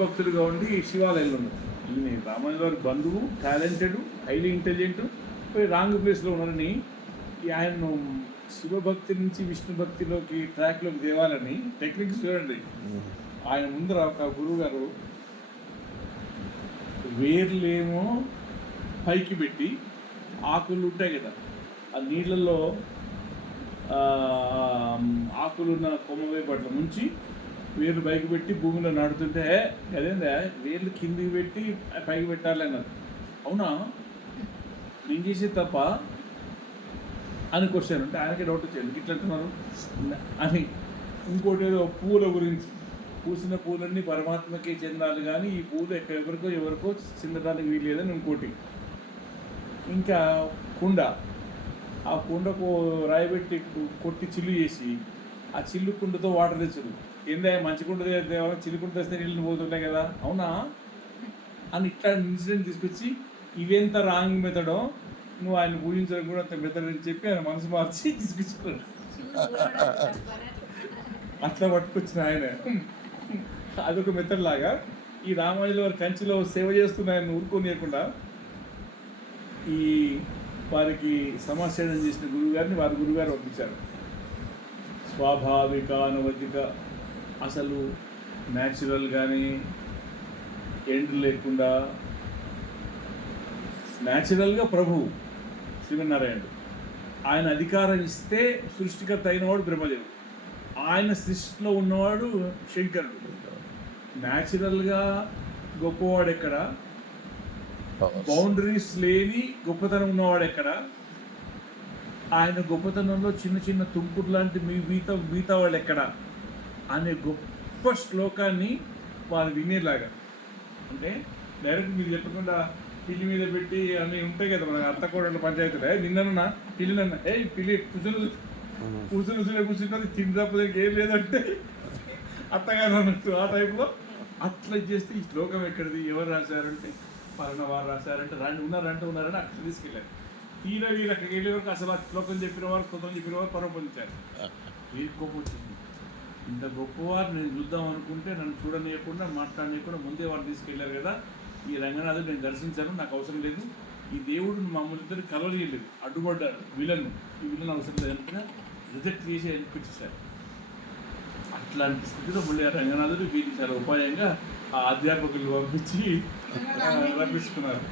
శివభక్తులుగా ఉండి శివాలయంలో ఉన్నారు. ఈయన రామానుజ వారి బంధువు, టాలెంటెడ్, హైలీ ఇంటెలిజెంట్, పోయి రాంగ్ ప్లేస్లో ఉన్నారని ఆయన్ను శివభక్తి నుంచి విష్ణు భక్తిలోకి ట్రాక్లోకి తేవాలని టెక్నిక్స్ చూడండి. ఆయన ముందర ఒక గురువు గారు వేర్లేమో పైకి పెట్టి ఆకులు ఉంటాయి కదా, ఆ నీళ్ళల్లో ఆకులున్న కొమ్మ వైపు అట్లా ముంచి వేర్లు పైకి పెట్టి భూమిలో నాడుతుంటే అదేందా వేర్లు కిందికి పెట్టి పైకి పెట్టాలి అన్నారు. అవునా, నేను చేసే తప్ప అని క్వశ్చన్ అంటే ఆయనకే డౌట్ వచ్చేది, ఇట్లా అంటున్నారు అని. ఇంకోటి ఏదో పూల గురించి, పూసిన పూలన్నీ పరమాత్మకే చెందాలి కానీ ఈ పూలు ఎవరికో చెందడానికి వీల్లేదని ఇంకోటి. ఇంకా కుండ, ఆ కుండకు రాయిబెట్టి కొట్టి చిల్లు చేసి ఆ చిల్లు కుండతో వాటర్ తెచ్చుడు. ఏందా మంచి కుండ తేవాలి, చిల్లు కుండ తెస్తే నీళ్ళు పోతుంటాయి కదా, అవునా అని ఇట్లా ఇన్సిడెంట్ తీసుకొచ్చి ఇవెంత రాంగ్ మెథడో నువ్వు ఆయన పూజించడం కూడా అంత మెథడ్ అని చెప్పి ఆయన మనసు మార్చి తీసుకొచ్చుకున్నాడు. అట్లా పట్టుకొచ్చిన ఆయన అదొక మెథడ్ లాగా ఈ రామానుజుల వారి కంచిలో సేవ చేస్తున్న ఆయన ఊరుకోనియకుండా ఈ వారికి సమాసేనం చేసిన గురువు గారిని వారి గురువుగారు పంపించారు. స్వాభావిక అనువదిక, అసలు న్యాచురల్ కానీ ఎండ్ లేకుండా న్యాచురల్గా ప్రభువు శ్రీమన్నారాయణుడు. ఆయన అధికారం ఇస్తే సృష్టికర్త అయినవాడు బ్రహ్మదేవుడు, ఆయన సృష్టిలో ఉన్నవాడు శంకరుడు. న్యాచురల్గా గొప్పవాడు ఎక్కడ, బౌండరీస్ లేని గొప్పతనం ఉన్నవాడు ఎక్కడ, ఆయన గొప్పతనంలో చిన్న చిన్న తుంపుడు లాంటి మిగతా వాళ్ళు ఎక్కడ అనే గొప్ప శ్లోకాన్ని వాళ్ళు వినేలాగా. అంటే డైరెక్ట్ మీరు చెప్పకుండా పిల్లి మీద పెట్టి అన్నీ ఉంటాయి కదా మన అత్త కూడా పంచాయతీలో, నిన్న పిల్లినన్నా పిల్లి కూర్చుంటుంది తిండి తప్పదానికి ఏం లేదంటే అత్తగారు అన్నట్టు ఆ టైప్లో అట్లా చేస్తే ఈ శ్లోకం ఎక్కడిది, ఎవరు రాశారంటే పలానా వారు రాశారంటే ఉన్నారని అట్లా తీసుకెళ్ళారు. తీరా వీరు అక్కడికి వెళ్ళే వరకు అసలు ఆ శ్లోకం చెప్పిన వారు స్తోత్రం చెప్పిన వారు పరమపొందించారు. వీరికి కోపం వచ్చింది. ఇంత గొప్పవారు నేను చూద్దాం అనుకుంటే నన్ను చూడనీయకుండా మాట్లాడనీయకుండా ముందే వారు తీసుకెళ్ళారు కదా, ఈ రంగనాథుడు నేను దర్శించాను, నాకు అవసరం లేదు, ఈ దేవుడు మమ్మల్ని ఇద్దరు కలవలేదు, అడ్డుపడ్డాడు ఈ విలన్ అవసరం లేదంటే రిజెక్ట్ చేసి అనిపించేశారు. అట్లాంటి స్థితిలో మళ్ళీ ఆ రంగనాథుడు వీరికి చాలా ఉపాయంగా ఆ అధ్యాపకులు పంపించి రప్పించుకున్నారు.